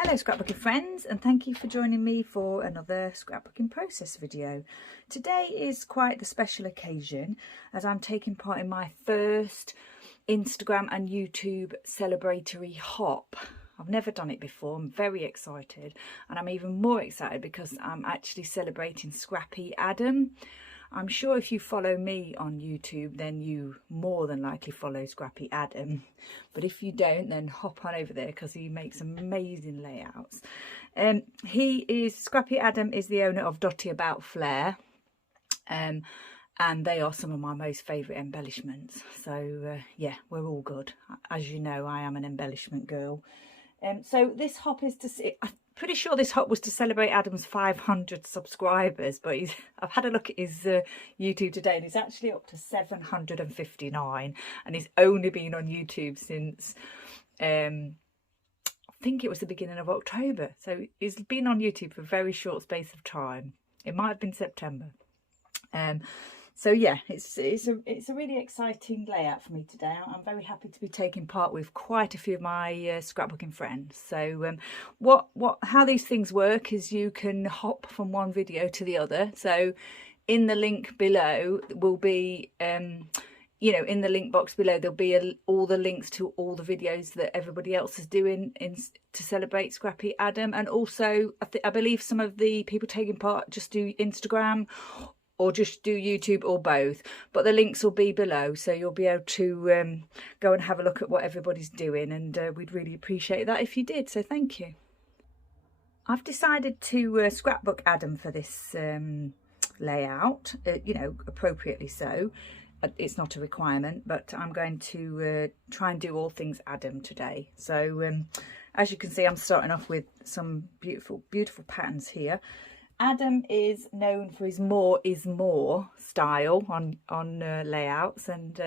Hello scrapbooking friends, and thank you for joining me for another scrapbooking process video. Today is quite the special occasion as I'm taking part in my first Instagram and YouTube celebratory hop. I've never done it before. I'm very excited, and I'm even more excited because I'm actually celebrating Scrappy Adam. I'm sure if you follow me on YouTube, then you more than likely follow Scrappy Adam. But if you don't, then hop on over there because he makes amazing layouts. Scrappy Adam is the owner of Dotty About Flair. And they are some of my most favourite embellishments. So, yeah, we're all good. As you know, I am an embellishment girl. So this hop is to see... Pretty sure this hop was to celebrate Adam's 500 subscribers, but I've had a look at his YouTube today and he's actually up to 759, and he's only been on YouTube since I think it was the beginning of October. So he's been on YouTube for a very short space of time. It might have been September. So yeah, it's a really exciting layout for me today. I'm very happy to be taking part with quite a few of my scrapbooking friends. So how these things work is you can hop from one video to the other. So in the link below will be you know, in the link box below there'll be all the links to all the videos that everybody else is doing to celebrate Scrappy Adam. And also I believe some of the people taking part just do Instagram or just do YouTube, or both, but the links will be below, so you'll be able to go and have a look at what everybody's doing, and we'd really appreciate that if you did, so thank you. I've decided to scrapbook Adam for this layout, you know, appropriately so. It's not a requirement, but I'm going to try and do all things Adam today. So as you can see, I'm starting off with some beautiful patterns here. Adam is known for his more is more style on layouts, and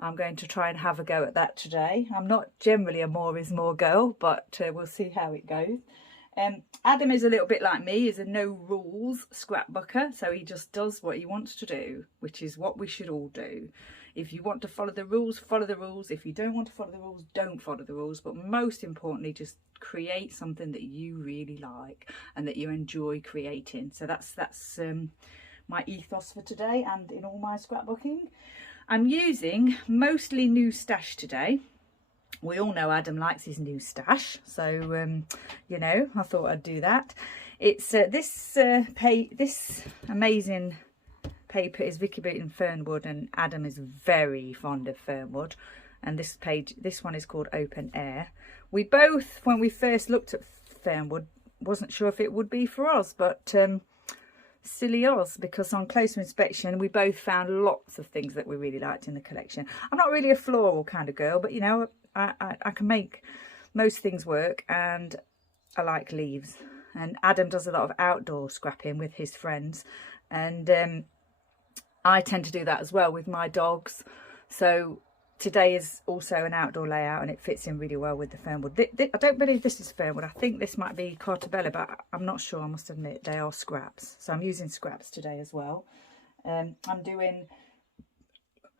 I'm going to try and have a go at that today. I'm not generally a more is more girl, but we'll see how it goes. Adam is a little bit like me. He's a no rules scrapbooker, so he just does what he wants to do, which is what we should all do. If you want to follow the rules, follow the rules. If you don't want to follow the rules, don't follow the rules. But most importantly, just create something that you really like and that you enjoy creating. So that's my ethos for today and in all my scrapbooking. I'm using mostly new stash today. We all know Adam likes his new stash, so you know, I thought I'd do that. It's this amazing paper is Vicky Booten Fernwood, and Adam is very fond of Fernwood. And this one is called Open Air. We both, when we first looked at Fernwood, wasn't sure if it would be for us, but silly us, because on closer inspection we both found lots of things that we really liked in the collection. I'm not really a floral kind of girl, but you know, I can make most things work, and I like leaves. And Adam does a lot of outdoor scrapping with his friends, and I tend to do that as well with my dogs. So today is also an outdoor layout, and it fits in really well with the Fernwood. I don't believe this is Fernwood. I think this might be Cartabella, but I'm not sure. I must admit they are scraps. So I'm using scraps today as well. I'm doing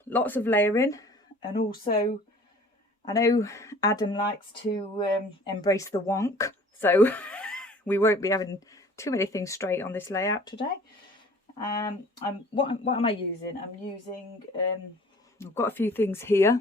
lots of layering, and also I know Adam likes to embrace the wonk. So we won't be having too many things straight on this layout today. What am I using? I'm using, I've got a few things here.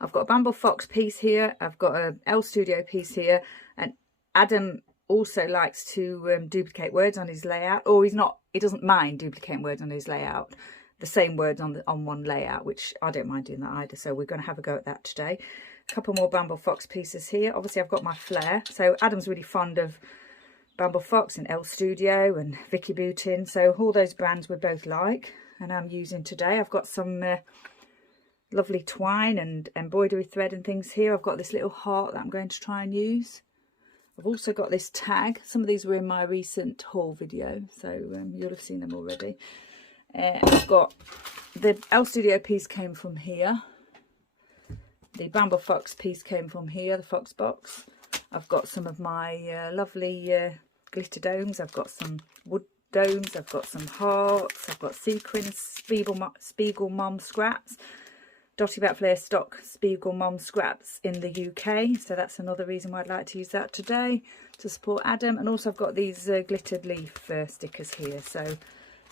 I've got a Bamble Fox piece here. I've got a L Studio piece here. And Adam also likes to duplicate words on his layout, or he doesn't mind duplicating words on his layout. The same words on one layout, which I don't mind doing that either. So we're going to have a go at that today. A couple more Bamble Fox pieces here. Obviously I've got my Flair. So Adam's really fond of Bamble Fox and L Studio and Vicky Booten, so all those brands we both like, and I'm using today. I've got some lovely twine and embroidery thread and things here. I've got this little heart that I'm going to try and use. I've also got this tag. Some of these were in my recent haul video, so you'll have seen them already. I've got the L Studio piece came from here. The Bamble Fox piece came from here, the Fox box. I've got some of my lovely glitter domes. I've got some wood domes. I've got some hearts. I've got sequins, Spiegel Mom scraps. Dotty About Flair stock Spiegel Mom scraps in the UK, so that's another reason why I'd like to use that today to support Adam. And also I've got these glittered leaf stickers here, so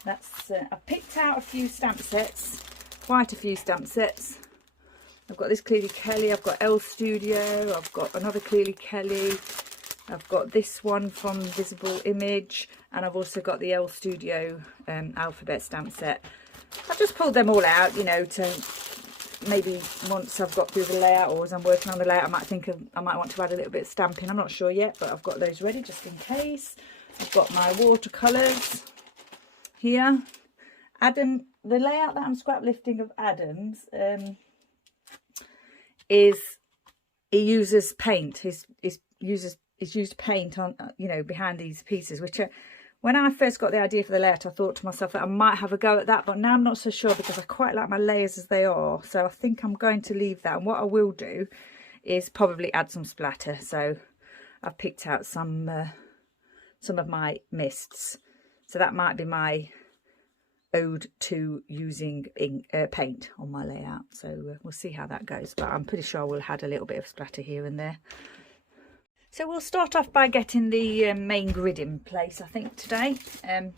that's I've picked out a few stamp sets, quite a few stamp sets. I've got this Clearly Kelly, I've got Elle Studio, I've got another Clearly Kelly, I've got this one from Visible Image, and I've also got the Elle Studio alphabet stamp set. I've just pulled them all out, you know, to maybe once I've got through the layout, or as I'm working on the layout, I might want to add a little bit of stamping. I'm not sure yet, but I've got those ready just in case. I've got my watercolours here. Adam, the layout that I'm scrap lifting of Adam's is he uses paint. He's used paint on, you know, behind these pieces, which are, when I first got the idea for the layout, I thought to myself that I might have a go at that, but now I'm not so sure because I quite like my layers as they are. So I think I'm going to leave that. And what I will do is probably add some splatter. So I've picked out some of my mists. So that might be my ode to using paint on my layout. So we'll see how that goes. But I'm pretty sure I will add a little bit of splatter here and there. So we'll start off by getting the main grid in place, I think, today. I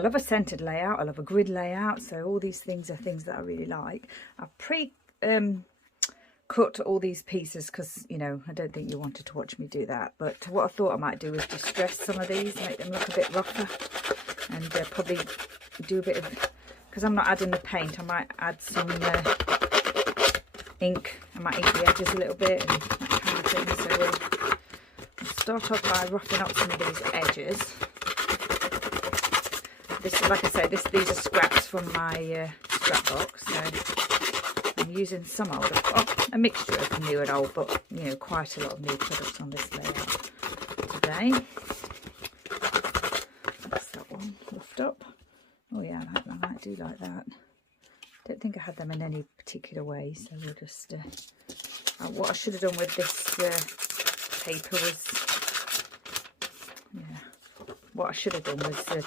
love a centered layout, I love a grid layout, so all these things are things that I really like. I've cut all these pieces because, you know, I don't think you wanted to watch me do that. But what I thought I might do is distress some of these, make them look a bit rougher, and probably do a bit of, because I'm not adding the paint, I might add some ink. I might ink the edges a little bit and that kind of thing. So we'll start off by roughing up some of these edges. This, like I say, these are scraps from my scrap box. So I'm using some old, a mixture of new and old, but you know, quite a lot of new products on this layout today. That's that one roughed up. Oh yeah, I do like that. Don't think I had them in any particular way, so we'll just what I should have done with this paper was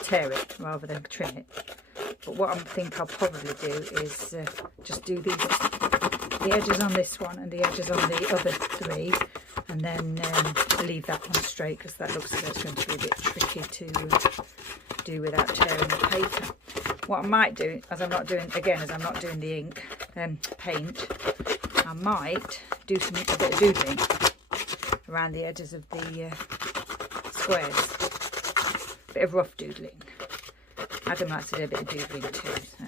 tear it rather than trim it. But what I think I'll probably do is just do the edges on this one and the edges on the other three, and then leave that one straight, because that looks like it's going to be a bit tricky to do without tearing the paper. What I might do, as I'm not doing the ink paint, I might do a bit of doodling around the edges of the squares. A bit of rough doodling. Adam likes to do a bit of doodling too. So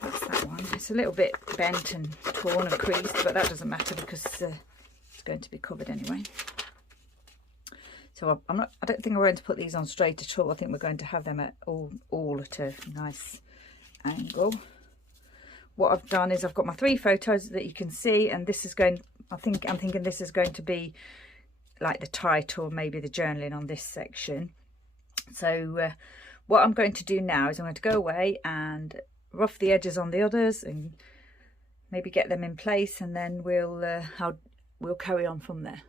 that's that one. It's a little bit bent and torn and creased, but that doesn't matter because it's going to be covered anyway. So I don't think we're going to put these on straight at all. I think we're going to have them at all at a nice angle. What I've done is I've got my 3 photos that you can see, and this is going, I'm thinking this is going to be like the title, maybe the journaling on this section. So what I'm going to do now is I'm going to go away and rough the edges on the others and maybe get them in place, and then we'll carry on from there.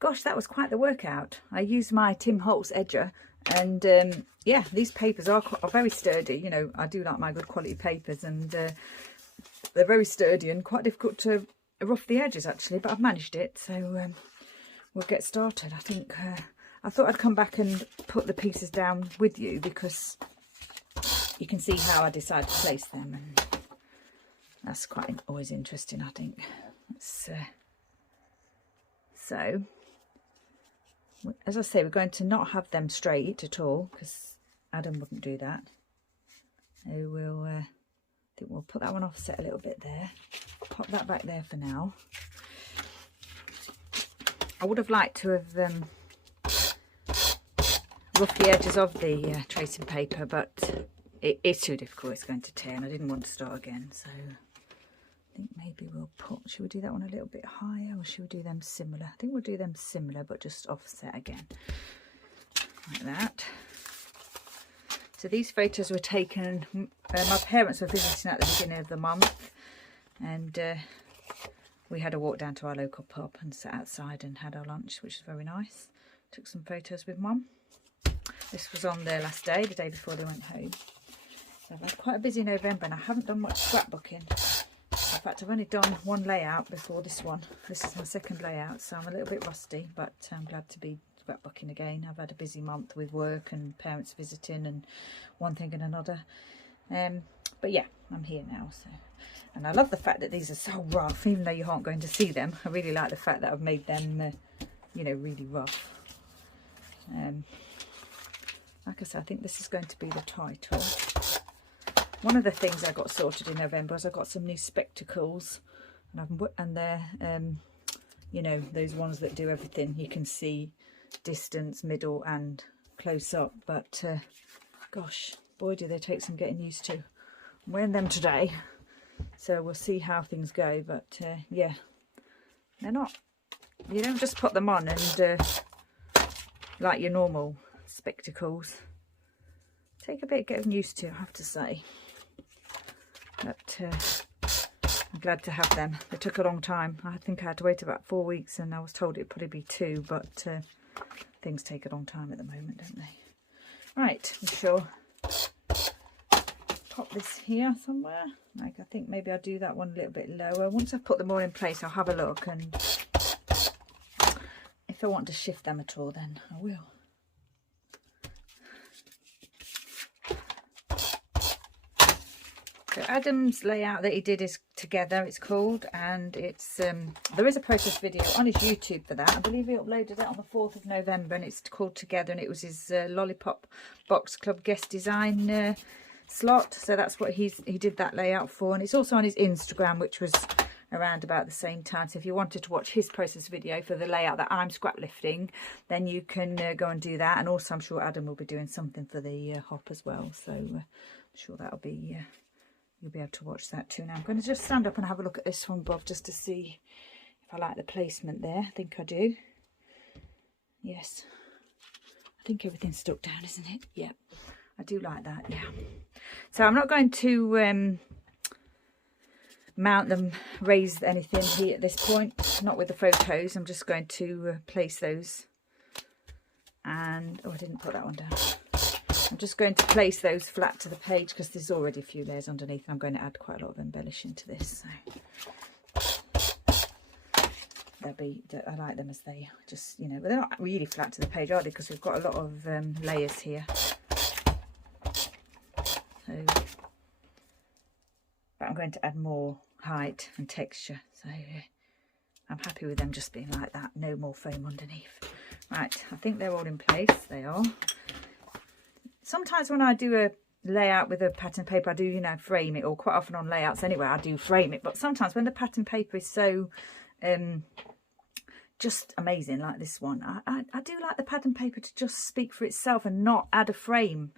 Gosh, that was quite the workout. I used my Tim Holtz edger, and yeah, these papers are very sturdy. You know, I do like my good quality papers, and they're very sturdy and quite difficult to rough the edges actually, but I've managed it. So we'll get started. I think I thought I'd come back and put the pieces down with you, because you can see how I decide to place them, and that's quite always interesting, I think. So as I say, we're going to not have them straight at all, because Adam wouldn't do that. So I think we'll put that one offset a little bit there. Pop that back there for now. I would have liked to have roughed the edges of the tracing paper, but it's too difficult. It's going to tear, and I didn't want to start again. So I think maybe we'll should we do that one a little bit higher, or should we do them similar? I think we'll do them similar, but just offset again, like that. So these photos were taken, my parents were visiting at the beginning of the month, and we had a walk down to our local pub and sat outside and had our lunch, which was very nice. Took some photos with Mum. This was on their last day, the day before they went home. So I've had quite a busy November and I haven't done much scrapbooking. In fact, I've only done one layout before this one. This is my second layout, so I'm a little bit rusty, but I'm glad to be scrapbooking again. I've had a busy month with work and parents visiting and one thing and another. But yeah, I'm here now. So, and I love the fact that these are so rough, even though you aren't going to see them. I really like the fact that I've made them, you know, really rough. Like I said, I think this is going to be the title. One of the things I got sorted in November was I got some new spectacles, and they're, you know, those ones that do everything. You can see distance, middle, and close up. But gosh, boy, do they take some getting used to. I'm wearing them today, so we'll see how things go. But yeah, they're not. You don't just put them on and like your normal spectacles. Take a bit of getting used to, I have to say. But I'm glad to have them. They took a long time. I think I had to wait about 4 weeks, and I was told it'd probably be 2, but things take a long time at the moment, don't they? Right, we shall pop this here somewhere. Like, I think maybe I'll do that one a little bit lower. Once I've put them all in place, I'll have a look, and if I want to shift them at all, then I will. So Adam's layout that he did is Together, it's called, and it's there is a process video on his YouTube for that. I believe he uploaded it on the 4th of November, and it's called Together, and it was his Lollipop Box Club guest design slot. So that's what he did that layout for, and it's also on his Instagram, which was around about the same time. So if you wanted to watch his process video for the layout that I'm scrap lifting, then you can go and do that. And also I'm sure Adam will be doing something for the hop as well, so I'm sure that'll be you'll be able to watch that too. Now I'm going to just stand up and have a look at this one, Bob, just to see if I like the placement there. I think I do. Yes, I think everything's stuck down, isn't it? Yeah, I do like that. Yeah, so I'm not going to mount them, raise anything here at this point, not with the photos. I'm just going to place those, and oh, I didn't put that one down. I'm just going to place those flat to the page because there's already a few layers underneath. I'm going to add quite a lot of embellishing to this, so I like them as they just, you know, but they're not really flat to the page, are they? Because we've got a lot of layers here. So, but I'm going to add more height and texture, so I'm happy with them just being like that. No more foam underneath. Right, I think they're all in place. They are. Sometimes when I do a layout with a pattern paper, I do, you know, frame it, or quite often on layouts anyway, I do frame it. But sometimes when the pattern paper is so just amazing, like this one, I do like the pattern paper to just speak for itself and not add a frame.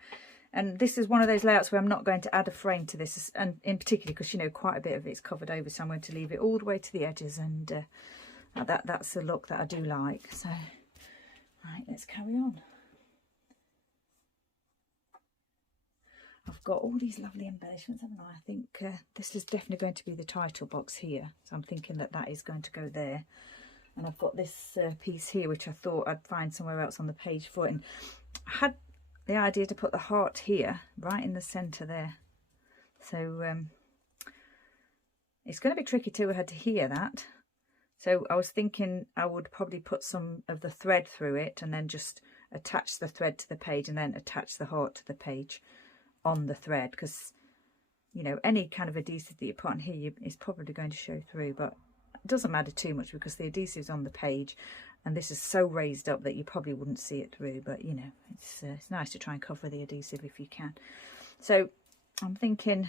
And this is one of those layouts where I'm not going to add a frame to this, and in particular because, you know, quite a bit of it's covered over, so I'm going to leave it all the way to the edges, and that's the look that I do like. So, right, let's carry on. I've got all these lovely embellishments, haven't I? I think this is definitely going to be the title box here. So I'm thinking that that is going to go there. And I've got this piece here, which I thought I'd find somewhere else on the page for it. And I had the idea to put the heart here, right in the centre there. So it's going to be tricky to hear that. So I was thinking I would probably put some of the thread through it and then just attach the thread to the page and then attach the heart to the page on the thread, because, you know, any kind of adhesive that you put on here is probably going to show through, but it doesn't matter too much because the adhesive's on the page and this is so raised up that you probably wouldn't see it through. But, you know, it's nice to try and cover the adhesive if you can. So I'm thinking,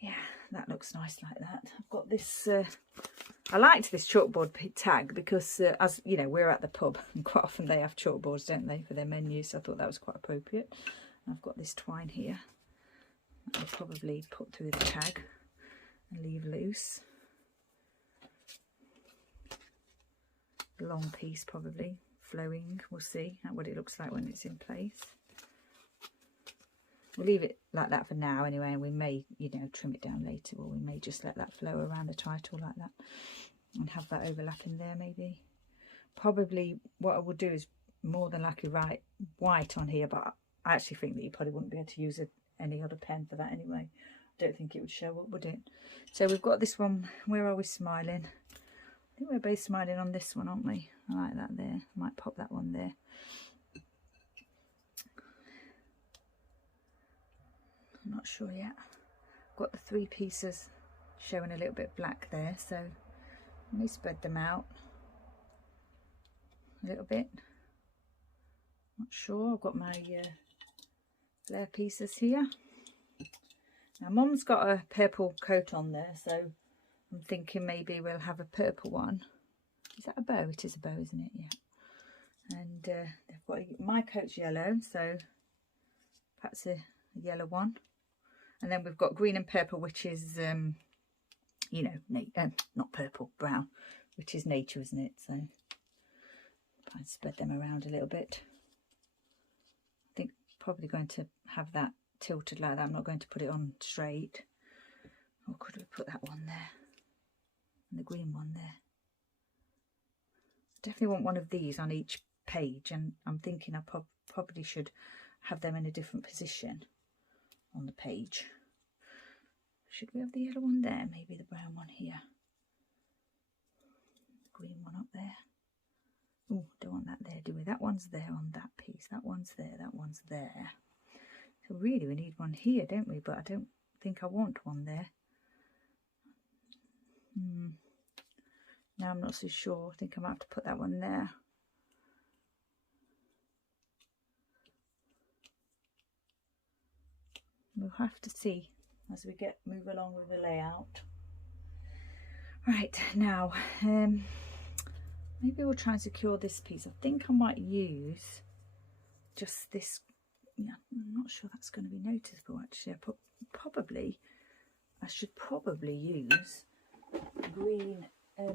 yeah, that looks nice like that. I've got this I liked this chalkboard tag because as you know, we're at the pub and quite often they have chalkboards, don't they, for their menus, so I thought that was quite appropriate. I've got this twine here I'll probably put through the tag and leave loose. Long piece probably, flowing, we'll see what it looks like when it's in place. We'll leave it like that for now anyway, and we may, you know, trim it down later, or we may just let that flow around the title like that and have that overlapping there maybe. Probably what I will do is more than likely write white on here, but I actually think that you probably wouldn't be able to use any other pen for that anyway. I don't think it would show up, would it? So we've got this one. Where are we smiling? I think we're both smiling on this one, aren't we? I like that there. I might pop that one there. I'm not sure yet. I've got the 3 pieces showing a little bit black there, so let me spread them out a little bit. Not sure. I've got my flare pieces here. Now Mum's got a purple coat on there, so I'm thinking maybe we'll have a purple one. Is that a bow? It is a bow, isn't it? Yeah. And they've got my coat's yellow, so perhaps a yellow one. And then we've got green and purple, which is you know, not purple, brown, which is nature, isn't it? So try and spread them around a little bit. I think probably going to have that tilted like that. I'm not going to put it on straight. Or could we put that one there and the green one there? Definitely want one of these on each page, and I'm thinking I probably should have them in a different position on the page. Should we have the yellow one there? Maybe the brown one here. The green one up there. Oh, don't want that there, do we? That one's there on that piece. That one's there. That one's there. So really we need one here, don't we? But I don't think I want one there. Now I'm not so sure. I think I might have to put that one there. We'll have to see as we move along with the layout. Right, now maybe we'll try and secure this piece. I think I might use just this. Yeah, I'm not sure that's going to be noticeable actually. I should probably use green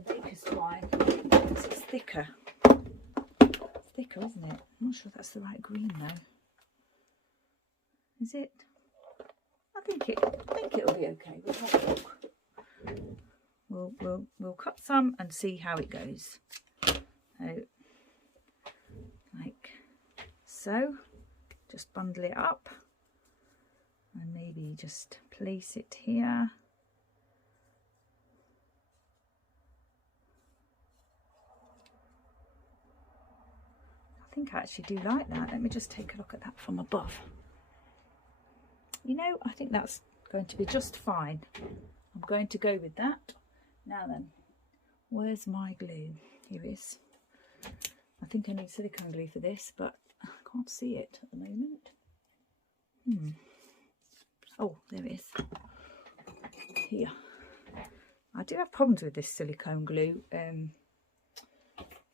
baker's twine because it's thicker. It's thicker, isn't it? I'm not sure that's the right green though. Is it? I think it'll be okay. We'll have a look. We'll cut some and see how it goes. So, like so. Just bundle it up and maybe just place it here. I think I actually do like that. Let me just take a look at that from above. You know, I think that's going to be just fine. I'm going to go with that. Now then, where's my glue? Here it is. I think I need silicone glue for this, but I can't see it at the moment. Oh, there it is. Here. I do have problems with this silicone glue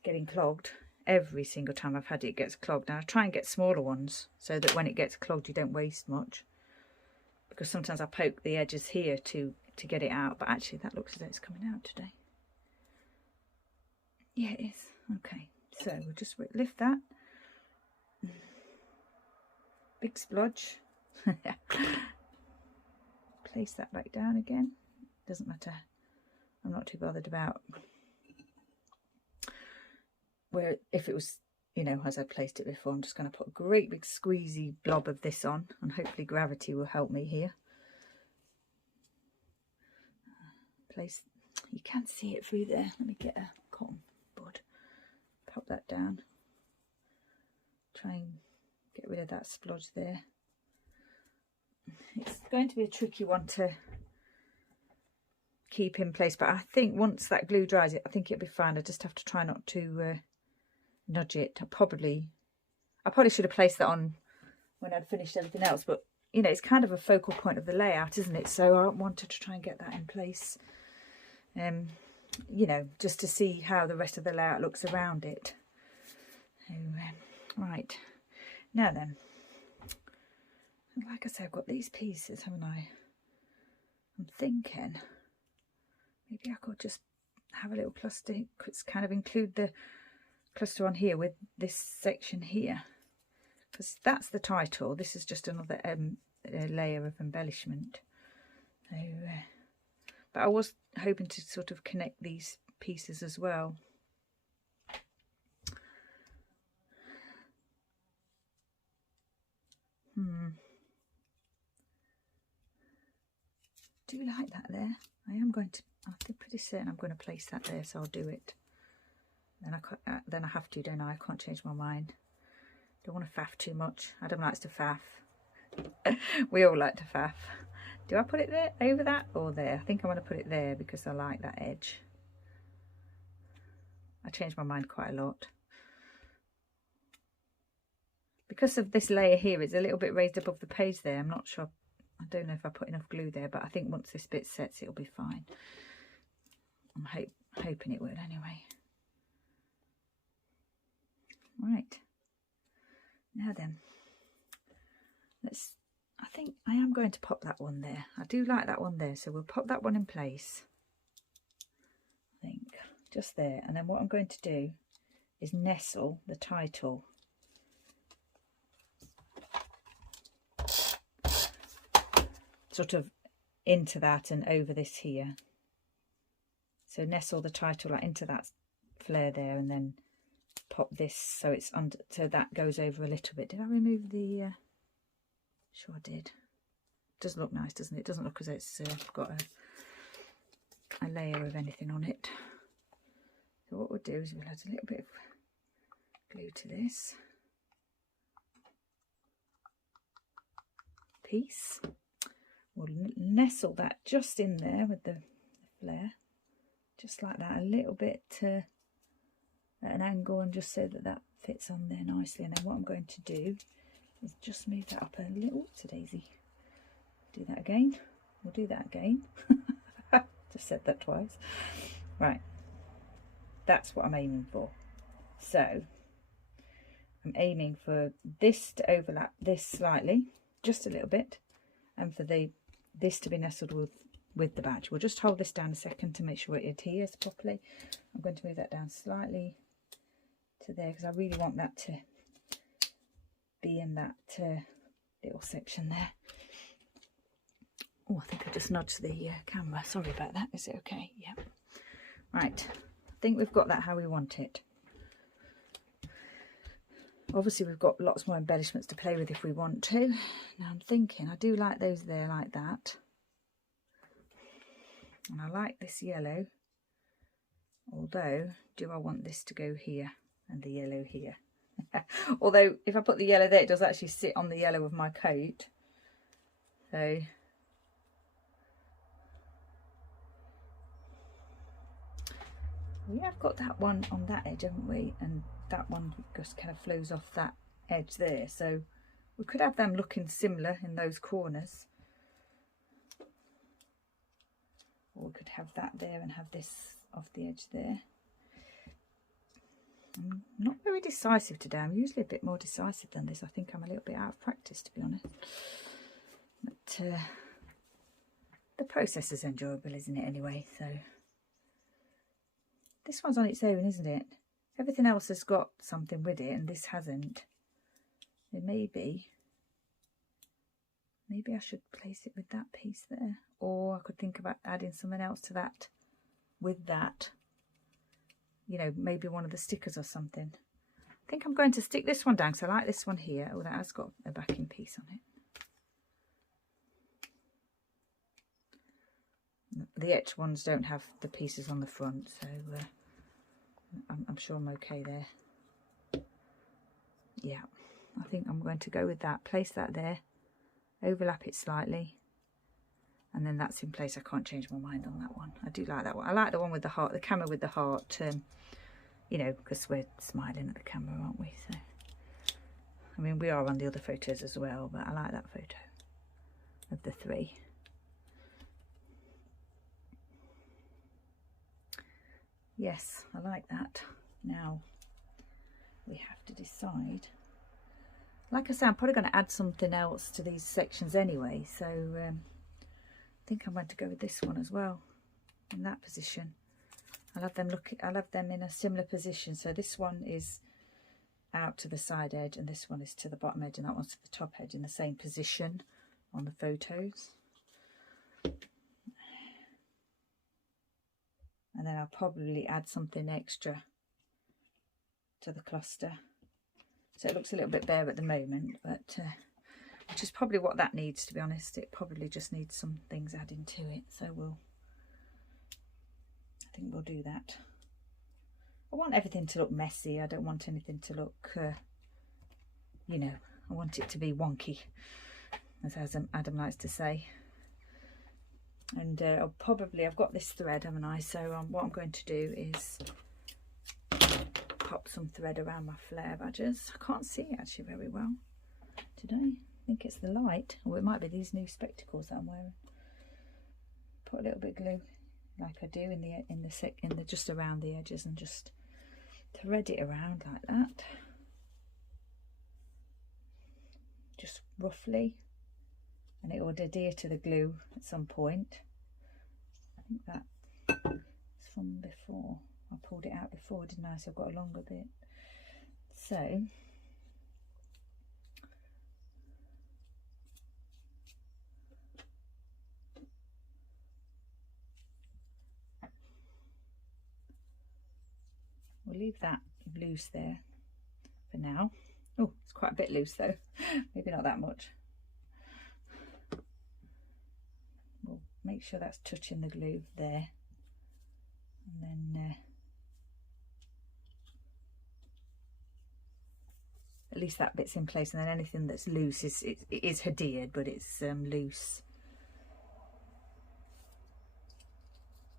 getting clogged. Every single time I've had it, it gets clogged. Now I try and get smaller ones so that when it gets clogged you don't waste much. Because sometimes I poke the edges here to get it out. But actually that looks as though it's coming out today. Yeah, it is. Okay, so we'll just lift that. Big splodge. Place that back down again. Doesn't matter. I'm not too bothered about where, if it was, you know, as I placed it before. I'm just going to put a great big squeezy blob of this on, and hopefully gravity will help me here. Place, you can see it through there. Let me get a cotton bud. Pop that down. Try and get rid of that splodge there. It's going to be a tricky one to keep in place, but I think once that glue dries, I think it'll be fine. I just have to try not to nudge it. I probably should have placed that on when I'd finished everything else, but you know, it's kind of a focal point of the layout, isn't it? So I wanted to try and get that in place, you know, just to see how the rest of the layout looks around it. So, right, now then, like I said, I've got these pieces, haven't I? I'm thinking maybe I could just have a little cluster, kind of include the cluster on here with this section here, because that's the title. This is just another layer of embellishment. So, but I was hoping to sort of connect these pieces as well. do like that there. I'm pretty certain I'm going to place that there, so I'll do it. Then I have to, don't I? I can't change my mind. Don't want to faff too much. Adam likes to faff. We all like to faff. Do I put it there, over that, or there? I think I want to put it there because I like that edge. I change my mind quite a lot. Because of this layer here, it's a little bit raised above the page there. I'm not sure. I don't know if I put enough glue there, but I think once this bit sets, it'll be fine. I'm hoping it would anyway. Right. Now then, I think I am going to pop that one there. I do like that one there, so we'll pop that one in place. I think just there. And then what I'm going to do is nestle the title sort of into that and over this here. So nestle the title like into that flare there, and then pop this so it's under, so that goes over a little bit. Did I remove the sure I did. Does look nice, doesn't it? Doesn't look as though it's got a layer of anything on it. So what we'll do is we'll add a little bit of glue to this piece. We'll nestle that just in there with the flare, just like that, a little bit at an angle, and just so that that fits on there nicely. And then what I'm going to do is just move that up a little. Oopsie daisy. Do that again. We'll do that again. Just said that twice. Right. That's what I'm aiming for. So I'm aiming for this to overlap this slightly, just a little bit, and for this to be nestled with the badge. We'll just hold this down a second to make sure it adheres properly. I'm going to move that down slightly to there because I really want that to be in that little section there. Oh, I think I just nudged the camera. Sorry about that. Is it okay? Yeah. Right. I think we've got that how we want it. Obviously, we've got lots more embellishments to play with if we want to. Now I'm thinking, I do like those there like that. And I like this yellow. Although, do I want this to go here and the yellow here? Although, if I put the yellow there, it does actually sit on the yellow of my coat. So, we have got that one on that edge, haven't we? And that one just kind of flows off that edge there. So, we could have them looking similar in those corners. Or we could have that there and have this off the edge there. I'm not very decisive today. I'm usually a bit more decisive than this. I think I'm a little bit out of practice, to be honest. But the process is enjoyable, isn't it, anyway? So this one's on its own, isn't it? Everything else has got something with it, and this hasn't. It maybe I should place it with that piece there. Or I could think about adding something else to that with that. You know, maybe one of the stickers or something. I think I'm going to stick this one down because I like this one here. Oh, that has got a backing piece on it. The etched ones don't have the pieces on the front, so I'm sure I'm okay there. Yeah, I think I'm going to go with that. Place that there, overlap it slightly, and then that's in place. I can't change my mind on that one. I do like that one. I like the one with the heart, the camera with the heart, you know, because we're smiling at the camera, aren't we? So, I mean, we are on the other photos as well, but I like that photo of the three. Yes, I like that. Now, we have to decide. Like I said, I'm probably going to add something else to these sections anyway, so I think I'm going to go with this one as well, in that position. I'll have them in a similar position. So this one is out to the side edge, and this one is to the bottom edge, and that one's to the top edge in the same position on the photos. And then I'll probably add something extra to the cluster. So it looks a little bit bare at the moment, but which is probably what that needs, to be honest. It probably just needs some things adding to it, so I think we'll do that. I want everything to look messy. I don't want anything to look, you know, I want it to be wonky, as Adam likes to say. And I've got this thread, haven't I? So what I'm going to do is pop some thread around my flare badges. I can't see actually very well today. I think it's the light, or it might be these new spectacles that I'm wearing. Put a little bit of glue, like I do in the just around the edges, and just thread it around like that, just roughly, and it will adhere to the glue at some point. I think that's from before. I pulled it out before, didn't I? So I've got a longer bit. So we'll leave that loose there for now. Oh, it's quite a bit loose though. Maybe not that much. We'll make sure that's touching the glue there, and then at least that bit's in place, and then anything that's loose it is adhered, but it's loose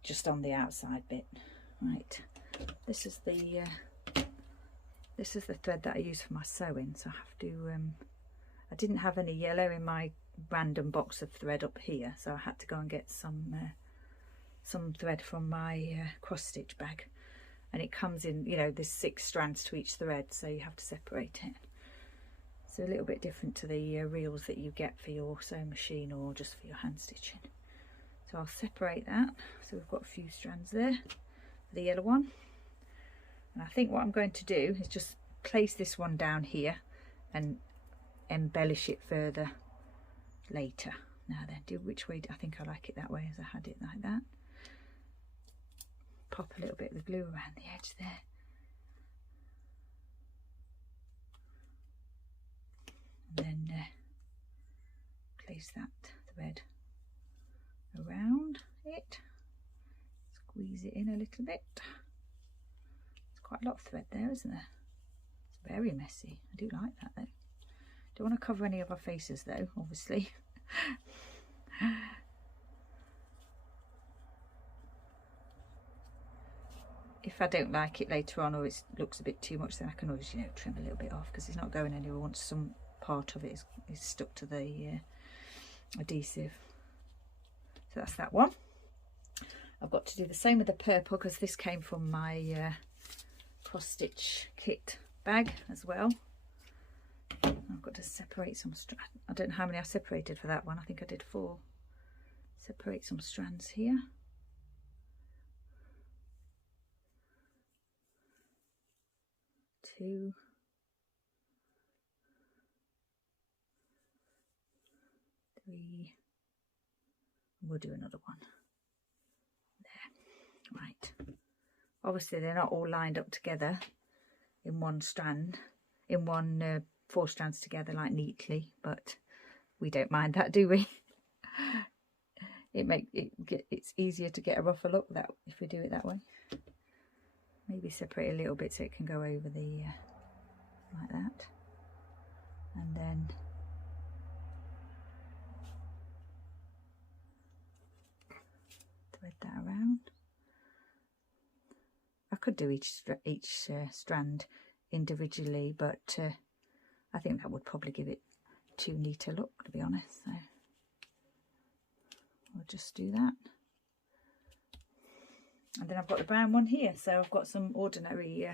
just on the outside bit. Right, this is the thread that I use for my sewing, so I have to I didn't have any yellow in my random box of thread up here, so I had to go and get some thread from my cross stitch bag, and it comes in, you know, there's 6 strands to each thread, so you have to separate it. So a little bit different to the reels that you get for your sewing machine or just for your hand stitching. So I'll separate that. So we've got a few strands there for the yellow one, and I think what I'm going to do is just place this one down here and embellish it further later. Now then, which way? I think I like it that way, as I had it like that. Pop a little bit of the glue around the edge there, and then place that thread around it, squeeze it in a little bit. There's quite a lot of thread there, isn't there? It's very messy. I do like that though. Don't want to cover any of our faces though, obviously. If I don't like it later on, or it looks a bit too much, then I can always, you know, trim a little bit off, because it's not going anywhere once some part of it is stuck to the adhesive. So that's that one. I've got to do the same with the purple, because this came from my cross stitch kit bag as well. I've got to separate some strands. I don't know how many I separated for that one. I think I did 4. Separate some strands here. Two. Three. We'll do another one. There. Right. Obviously they're not all lined up together in one strand, in one 4 strands together, like neatly, but we don't mind that, do we? It's easier to get a rougher look that if we do it that way. Maybe separate a little bit so it can go over the like that, and then thread that around. I could do each strand individually, but I think that would probably give it too neat a look, to be honest, so we'll just do that. And then I've got the brown one here, so I've got some ordinary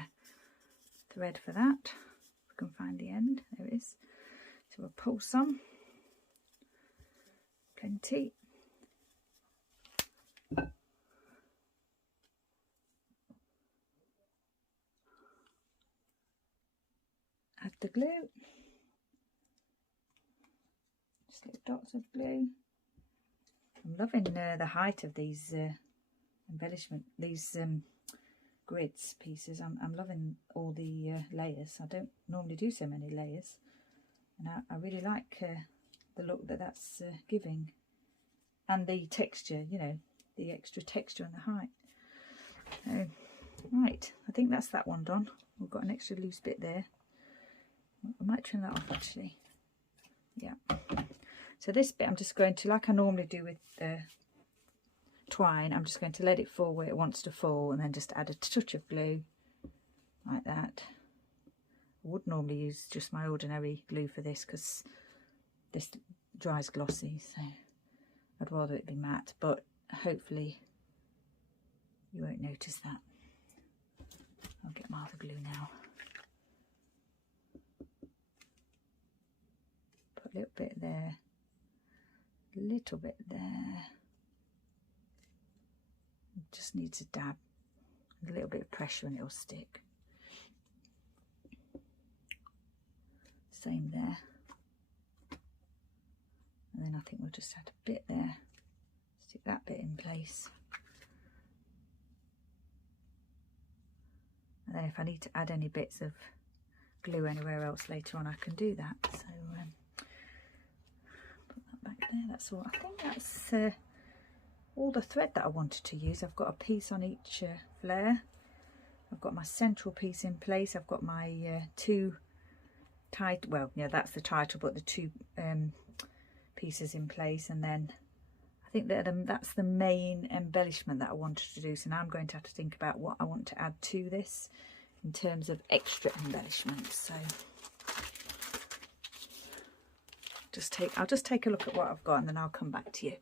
thread for that. If I can find the end, there it is. So we'll pull some, plenty. Add the glue, just little dots of glue. I'm loving the height of these embellishment, these grids pieces. I'm loving all the layers. I don't normally do so many layers, and I really like the look that that's giving, and the texture, you know, the extra texture and the height. So, right, I think that's that one done. We've got an extra loose bit there. I might trim that off actually. Yeah. So this bit I'm just going to, like I normally do with twine, I'm just going to let it fall where it wants to fall, and then just add a touch of glue like that. I would normally use just my ordinary glue for this because this dries glossy, so I'd rather it be matte, but hopefully you won't notice that. I'll get my other glue now. Put a little bit there, a little bit there. Just needs a dab, a little bit of pressure and it'll stick. Same there. And then I think we'll just add a bit there, stick that bit in place. And then if I need to add any bits of glue anywhere else later on, I can do that. So put that back there. That's all. I think that's all the thread that I wanted to use. I've got a piece on each flare. I've got my central piece in place. I've got my two tight, well, yeah, that's the title, but the two pieces in place, and then I think that that's the main embellishment that I wanted to do. So now I'm going to have to think about what I want to add to this in terms of extra embellishments. So I'll just take a look at what I've got and then I'll come back to you.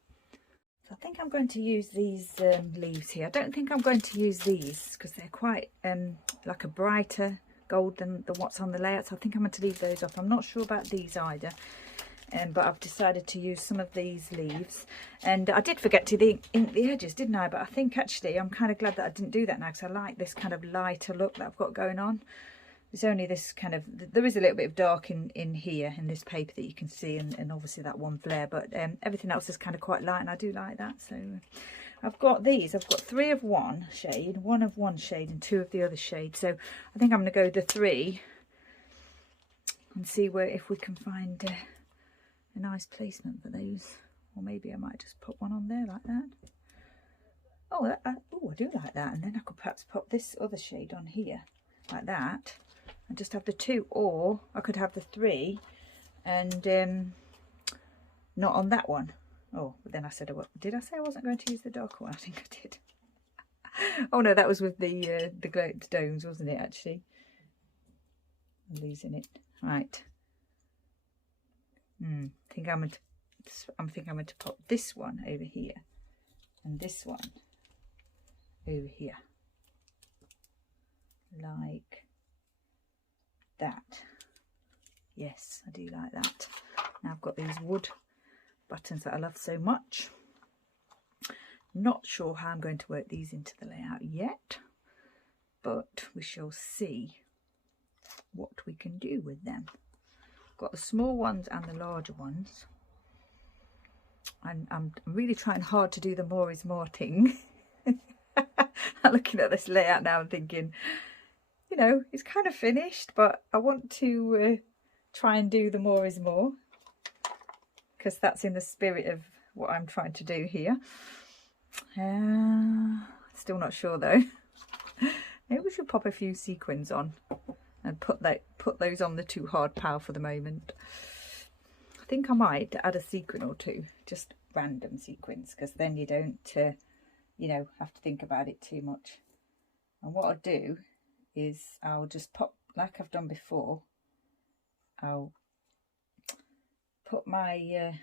So I think I'm going to use these leaves here. I don't think I'm going to use these because they're quite like a brighter gold than what's on the layout, so I think I'm going to leave those off. I'm not sure about these either, but I've decided to use some of these leaves. And I did forget to ink the edges, didn't I? But I think actually I'm kind of glad that I didn't do that now, because I like this kind of lighter look that I've got going on. There's only this kind of, there is a little bit of dark in here in this paper that you can see, and obviously that one flare, but everything else is kind of quite light, and I do like that. So I've got these. I've got 3 of one shade, 1 of one shade, and 2 of the other shade. So I think I'm going to go the 3 and see if we can find a nice placement for those. Or maybe I might just put one on there like that. Oh, I do like that. And then I could perhaps pop this other shade on here like that, and just have the 2, or I could have the 3 and not on that one. Oh, but then I said, did I say I wasn't going to use the darker one? I think I did. Oh no, that was with the domes, wasn't it, actually? I'm losing it. Right. I think I'm going to pop this one over here and this one over here, like that. Yes, I do like that. Now I've got these wood buttons that I love so much. Not sure how I'm going to work these into the layout yet, but we shall see what we can do with them. Got the small ones and the larger ones. I'm really trying hard to do the more is more thing. I'm looking at this layout now and thinking, you know, it's kind of finished, but I want to try and do the more is more, because that's in the spirit of what I'm trying to do here. Still not sure though. Maybe we should pop a few sequins on and put those on the too hard pile for the moment. I think I might add a sequin or 2, just random sequins, because then you don't you know, have to think about it too much. And what I'll do is I'll just pop, like I've done before, I'll put my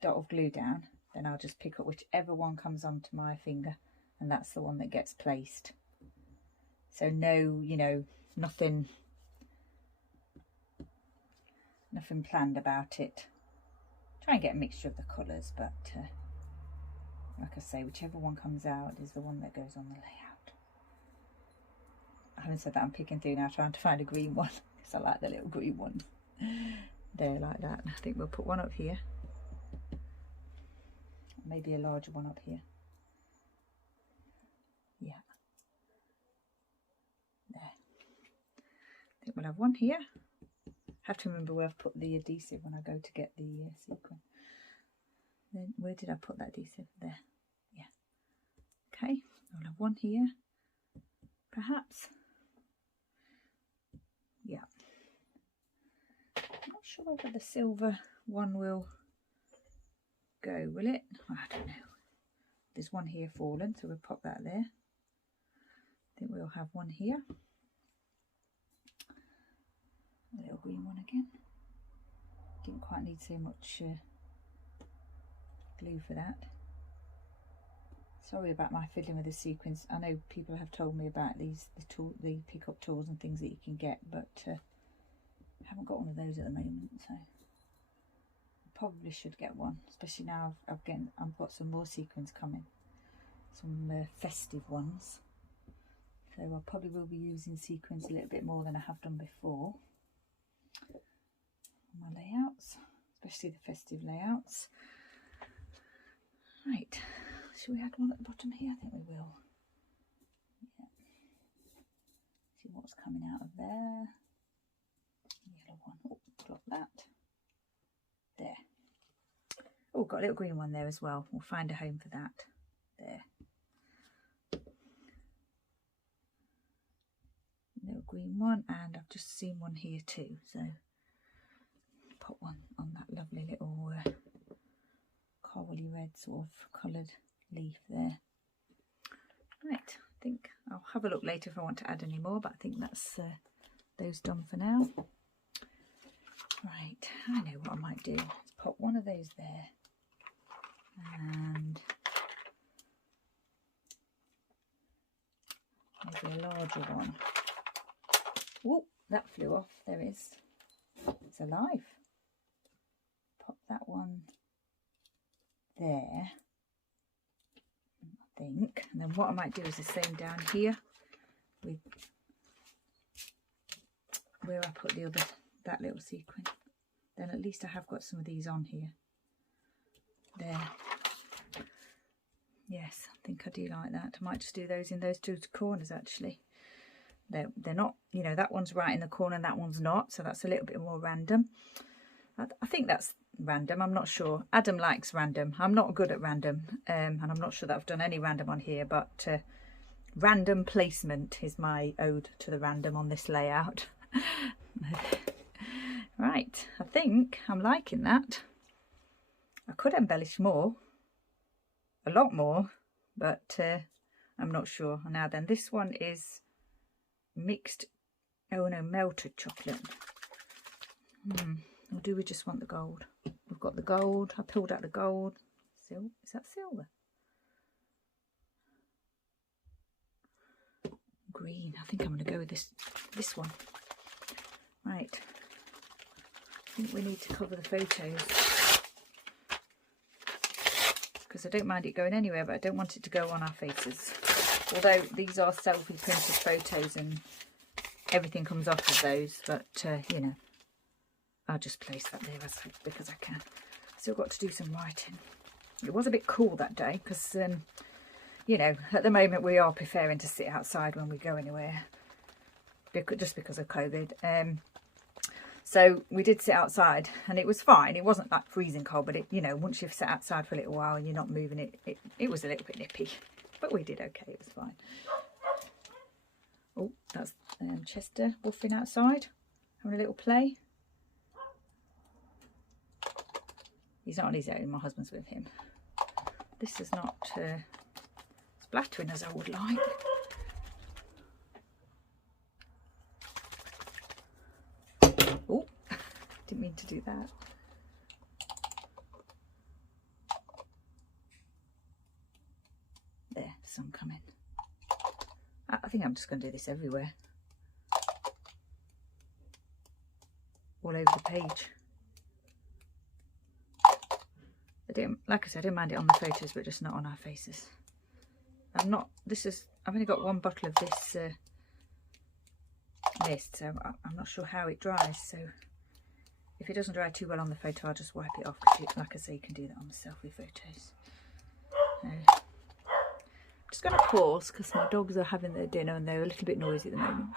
dot of glue down, then I'll just pick up whichever one comes onto my finger, and that's the one that gets placed. So no, you know, nothing planned about it. Try and get a mixture of the colours, but like I say, whichever one comes out is the one that goes on the layout. Having said that, I'm picking through now trying to find a green one, because I like the little green ones. There, like that. I think we'll put one up here. Maybe a larger one up here. Yeah. There. I think we'll have one here. Have to remember where I've put the adhesive when I go to get the sequin. Then where did I put that adhesive? There. Yeah. Okay, I'll have one here, perhaps. Yeah. I'm not sure whether the silver one will go, will it? I don't know. There's one here fallen, so we'll pop that there. I think we'll have one here. A little green one again. Didn't quite need so much glue for that. Sorry about my fiddling with the sequins. I know people have told me about the pick-up tools and things that you can get, but I haven't got one of those at the moment, so I probably should get one, especially now I've got some more sequins coming, some festive ones. So I probably will be using sequins a little bit more than I have done before. My layouts, especially the festive layouts. Right, should we add one at the bottom here? I think we will. Yeah. See what's coming out of there. Yellow one. Oh, drop that. There. Oh, got a little green one there as well. We'll find a home for that. There. Little green one, and I've just seen one here too, so put one on that lovely little corally red sort of coloured leaf there. Right, I think I'll have a look later if I want to add any more, but I think that's those done for now. Right, I know what I might do. Let's put one of those there, and maybe a larger one. Whoop, that flew off. There it is. It's alive. Pop that one there, I think. And then what I might do is the same down here with where I put the other, that little sequin. Then at least I have got some of these on here. There. Yes, I think I do like that. I might just do those in those two corners actually. They're not, you know, that one's right in the corner and that one's not, so that's a little bit more random. I think that's random, I'm not sure. Adam likes random. I'm not good at random, and I'm not sure that I've done any random on here, but random placement is my ode to the random on this layout. Right, I think I'm liking that. I could embellish more, a lot more, but I'm not sure. Now then, this one is mixed, oh no, melted chocolate. Or do we just want the gold? We've got the gold. I pulled out the gold. Is that silver? Green. I think I'm going to go with this one. Right. I think we need to cover the photos, because I don't mind it going anywhere, but I don't want it to go on our faces. Although these are selfie printed photos and everything comes off of those, but you know, I'll just place that there because I can. Still got to do some writing. It was a bit cool that day because, you know, at the moment we are preferring to sit outside when we go anywhere, just because of COVID. So we did sit outside and it was fine. It wasn't like freezing cold, but it, you know, once you've sat outside for a little while and you're not moving, it was a little bit nippy. But we did okay, it was fine. Oh, that's Chester woofing outside, having a little play. He's not on his own, my husband's with him. This is not splattering as I would like. Oh, didn't mean to do that. There, some coming. I think I'm just going to do this everywhere. All over the page. Like I said, I don't mind it on the photos, but just not on our faces. I've only got one bottle of this mist, so I'm not sure how it dries. So if it doesn't dry too well on the photo, I'll just wipe it off, because like I say, you can do that on the selfie photos. I'm just going to pause because my dogs are having their dinner and they're a little bit noisy at the moment.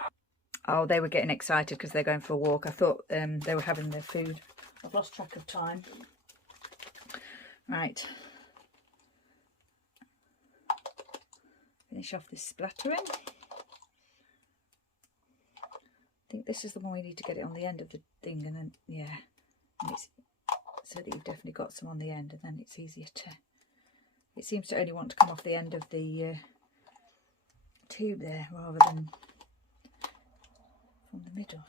Oh, they were getting excited because they're going for a walk. I thought they were having their food. I've lost track of time. Right, finish off this splattering. I think this is the one we need to get it on the end of the thing, and then yeah, and it's so that you've definitely got some on the end, and then it's easier to, it seems to only want to come off the end of the tube there rather than from the middle.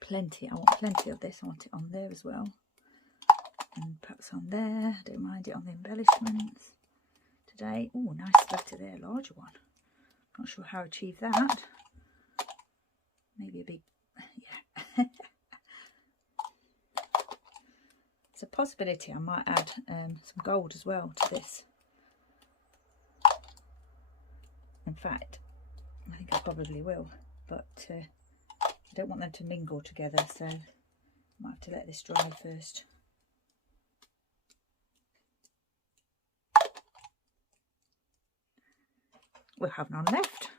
Plenty, I want plenty of this. I want it on there as well, and perhaps on there. I don't mind it on the embellishments today. Oh, nice splatter there, larger one. Not sure how I achieve that. Maybe a big, yeah. It's a possibility I might add some gold as well to this. In fact, I think I probably will, but I don't want them to mingle together, so I might have to let this dry first. We'll have none left.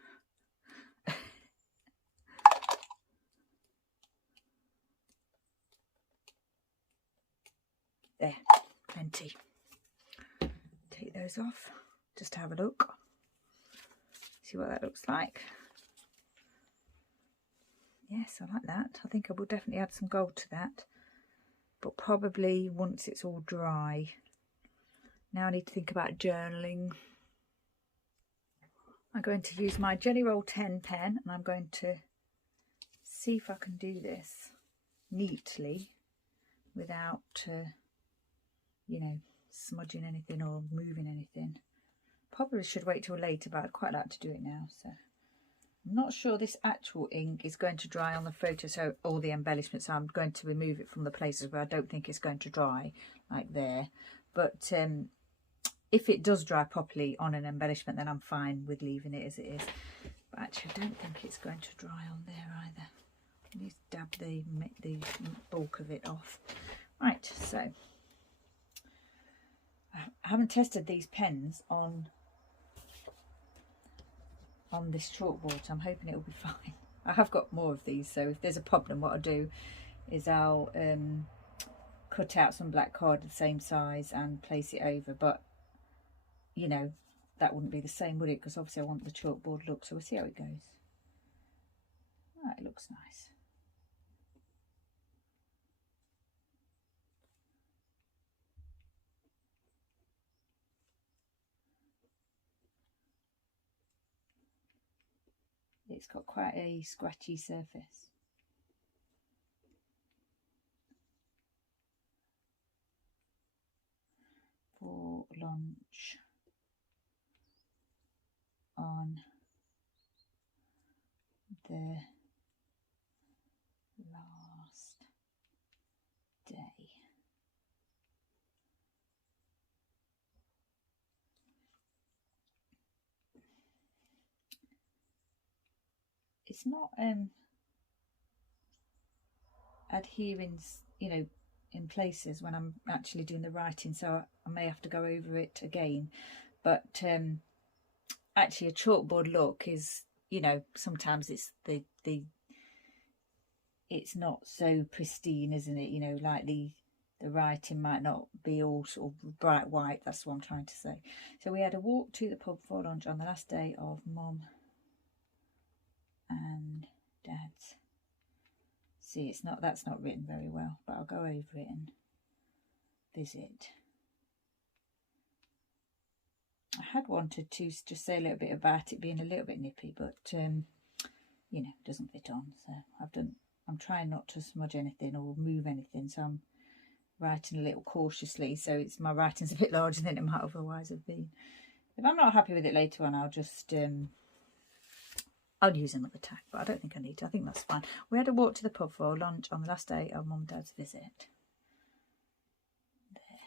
There, plenty. Take those off just to have a look. See what that looks like. Yes, I like that. I think I will definitely add some gold to that, but probably once it's all dry. Now I need to think about journaling. I'm going to use my Jelly Roll 10 pen, and I'm going to see if I can do this neatly without, you know, smudging anything or moving anything. Probably should wait till later, but I'd quite like to do it now. So I'm not sure this actual ink is going to dry on the photo, so all the embellishments, so I'm going to remove it from the places where I don't think it's going to dry, like there. But if it does dry properly on an embellishment, then I'm fine with leaving it as it is. But actually, I don't think it's going to dry on there either. Let me dab the bulk of it off. Right, so I haven't tested these pens on this chalkboard, so I'm hoping it will be fine. I have got more of these, so if there's a problem, what I'll do is I'll cut out some black card the same size and place it over, but you know, that wouldn't be the same, would it? Because obviously I want the chalkboard look, so we'll see how it goes. Oh, it looks nice. It's got quite a scratchy surface. For lunch on the last day. It's not adhering, you know, in places when I'm actually doing the writing, so I may have to go over it again. But actually a chalkboard look is, you know, sometimes it's it's not so pristine, isn't it? You know, like the writing might not be all sort of bright white. That's what I'm trying to say. So we had a walk to the pub for lunch on the last day of Mum and Dad's. See, that's not written very well, but I'll go over it and visit. I had wanted to just say a little bit about it being a little bit nippy, but you know, it doesn't fit on. So I'm trying not to smudge anything or move anything, so I'm writing a little cautiously, so my writing's a bit larger than it might otherwise have been. If I'm not happy with it later on, I'll just I'll use another tag, but I don't think I need to. I think that's fine. We had a walk to the pub for lunch on the last day of Mum and Dad's visit. There.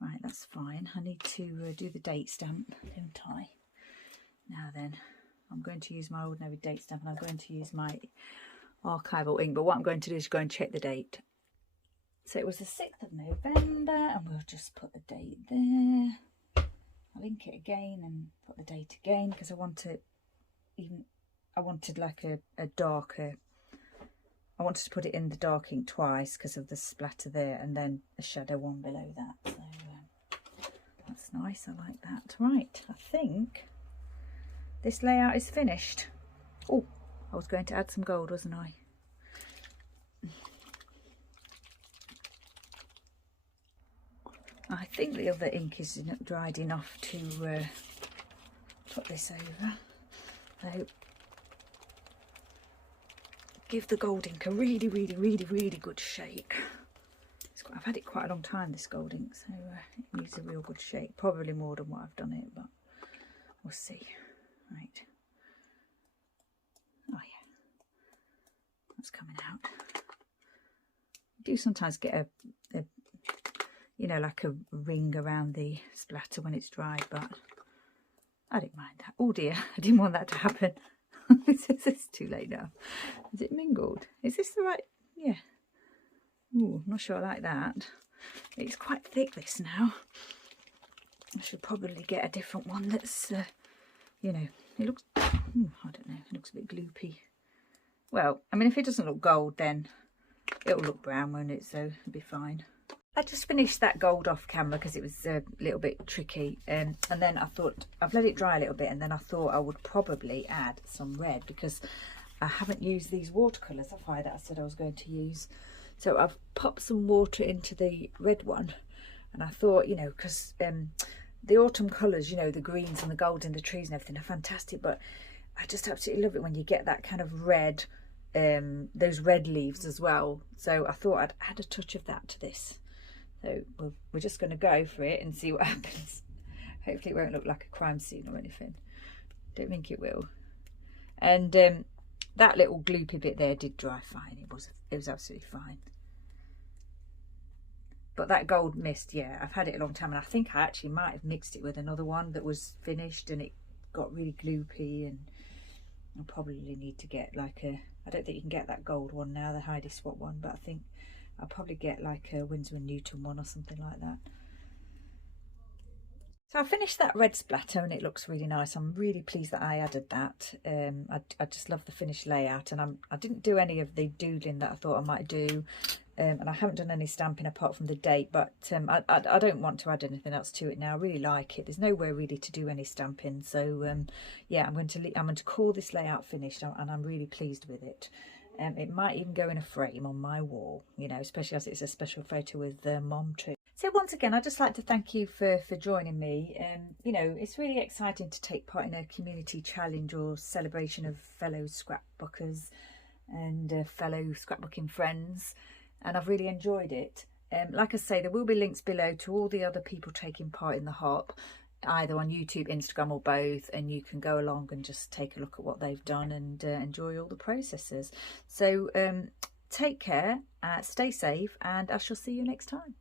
Right, that's fine. I need to do the date stamp, don't I? Now then, I'm going to use my ordinary date stamp, and I'm going to use my archival ink, but what I'm going to do is go and check the date. So it was the 6th of November, and we'll just put the date there. I'll ink it again and put the date again, because I wanted like a darker, I wanted to put it in the dark ink twice because of the splatter there, and then a shadow one below that. So that's nice, I like that. Right, I think this layout is finished. Oh, I was going to add some gold, wasn't I? I think the other ink is dried enough to put this over. So give the gold ink a really, really, really, really good shake. I've had it quite a long time, this gold ink, so it needs a real good shake. Probably more than what I've done it, but we'll see. Right. Oh yeah, that's coming out. I do sometimes get a you know, like a ring around the splatter when it's dry, but I didn't mind that. Oh dear, I didn't want that to happen. It's too late now. Is it mingled? Is this the right? Yeah. Ooh, I'm not sure I like that. It's quite thick, this now. I should probably get a different one that's, you know, it looks, I don't know, it looks a bit gloopy. Well, I mean, if it doesn't look gold, then it'll look brown, won't it? So it'll be fine. I just finished that gold off camera because it was a little bit tricky, and then I thought I've let it dry a little bit, and then I thought I would probably add some red because I haven't used these watercolours, have I, that I said I was going to use. So I've popped some water into the red one, and I thought, you know, because the autumn colours, you know, the greens and the gold in the trees and everything are fantastic, but I just absolutely love it when you get that kind of red, those red leaves as well. So I thought I'd add a touch of that to this. So we're just going to go for it and see what happens. Hopefully it won't look like a crime scene or anything. Don't think it will. And that little gloopy bit there did dry fine. It was absolutely fine. But that gold mist, yeah, I've had it a long time, and I think I actually might have mixed it with another one that was finished and it got really gloopy, and I'll probably need to get like a, I don't think you can get that gold one now, the Heidi Swap one, but I think I'll probably get like a Winsor & Newton one or something like that. So I finished that red splatter and it looks really nice. I'm really pleased that I added that. I just love the finished layout, and I didn't do any of the doodling that I thought I might do, and I haven't done any stamping apart from the date, but I don't want to add anything else to it now. I really like it. There's nowhere really to do any stamping, so yeah, I'm going to call this layout finished, and I'm really pleased with it. It might even go in a frame on my wall, you know, especially as it's a special photo with Mom too. So once again, I'd just like to thank you for joining me. You know, it's really exciting to take part in a community challenge or celebration of fellow scrapbookers and fellow scrapbooking friends, and I've really enjoyed it. Like I say, there will be links below to all the other people taking part in the hop, either on YouTube, Instagram, or both, and you can go along and just take a look at what they've done and enjoy all the processes. So take care, stay safe, and I shall see you next time.